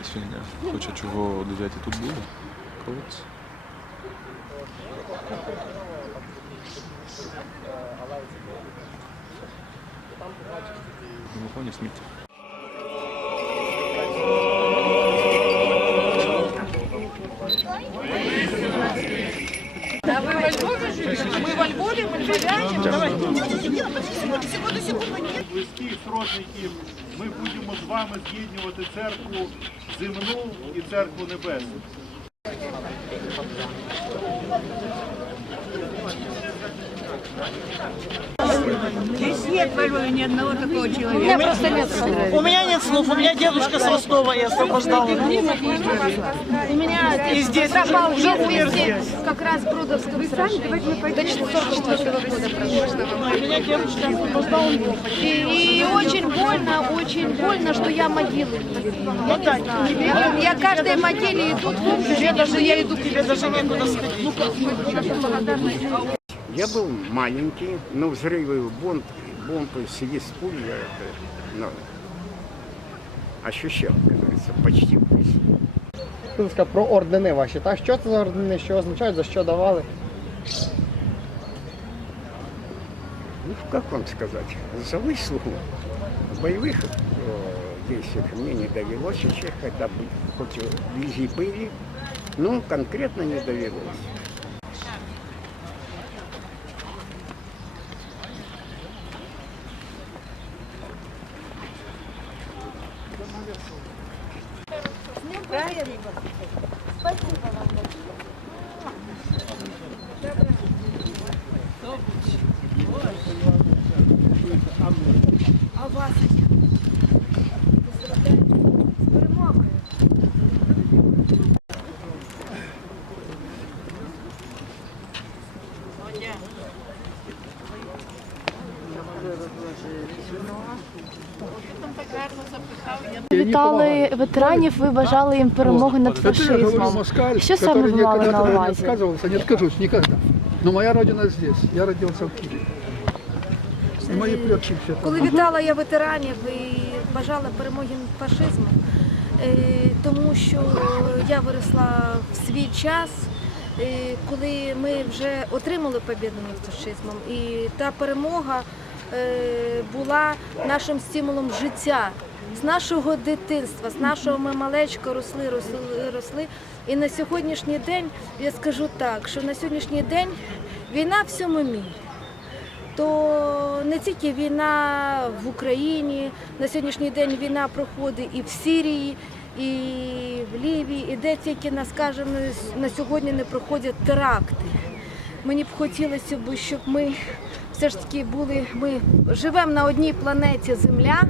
якась фігня. Хоча чого 9 тут було? Колодці. На фоні сміття. Близьких сродників ми будемо з вами з'єднувати церкву земну і церкву небесну. Нет во Львове ни одного такого человека. У меня нет слов, у меня дедушка с Ростова, я освобождал. У меня И здесь уже без умер здесь. как раз в Брудовском сражении. До 44 года прошло. Меня дедушка освобождал. И, очень больно, очень больно, что я могилы. Я Вот так. не знаю. Я, каждой могиле иду, Тебе даже, я иду, тебе даже некуда сходить. Я был маленький, но взрывы, бомб, бомбы, свист пуль я это, ну, ощущал, как говорится, почти вкус. Ласка, про ордени ваші. Так, що це за ордени, що означають, за що давали? Ну, как вам сказать, за выслугу в боевых э, действиях мне не довелось еще, хотя бы хоть вблизи были, но конкретно не довелось. А вас поздравляю з перемогою. Вітали ветеранів, ви бажали їм перемоги над фашизмом. Що саме ви мали на увазі? не откажусь никогда. Но моя родина здесь. Я родился в Киеве. И мои предки все. Коли вітала я ветеранів і бажала перемоги над фашизмом, е, тому що я виросла в свій час, е, коли ми вже отримали побіду над фашизмом, і та перемога була нашим стимулом життя. З нашого дитинства, з нашого ми малечка росли, росли, росли. І на сьогоднішній день я скажу так, що на сьогоднішній день війна в всьому мірі то не тільки війна в Україні, на сьогоднішній день війна проходить і в Сирії, і в Лівії, і де тільки на скажімо, на сьогодні не проходять теракти. Мені б хотілося щоб ми все ж таки були, ми живемо на одній планеті Земля,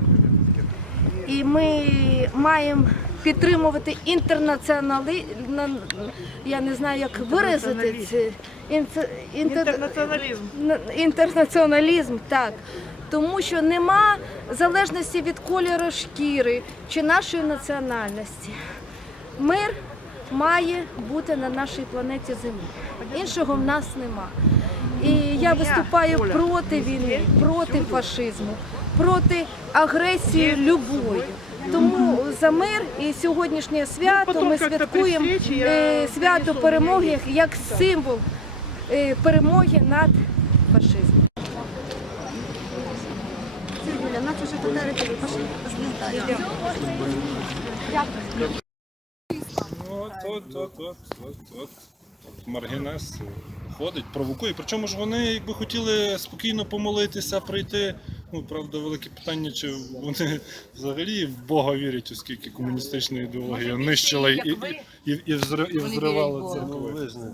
і ми маємо підтримувати інтернаціонали... я не знаю, як виразити це. Інтер- Інтернаціоналізм. Інтернаціоналізм, так. Тому що нема залежності від кольору шкіри чи нашої національності. Мир має бути на нашій планеті Землі. Іншого в нас нема. І я виступаю проти війни, проти фашизму, проти агресії любої. Тому за мир і сьогоднішнє свято ми святкуємо е, свято перемоги як символ е, перемоги над фашизмом. От, от, от, от, от, от. Маргінес ходить, провокує. Причому ж вони якби хотіли спокійно помолитися, прийти. Ну, правда, велике питання, чи вони взагалі в Бога вірять, оскільки комуністична ідеологія нищила і, і, і, і, взри- і взривала церкви.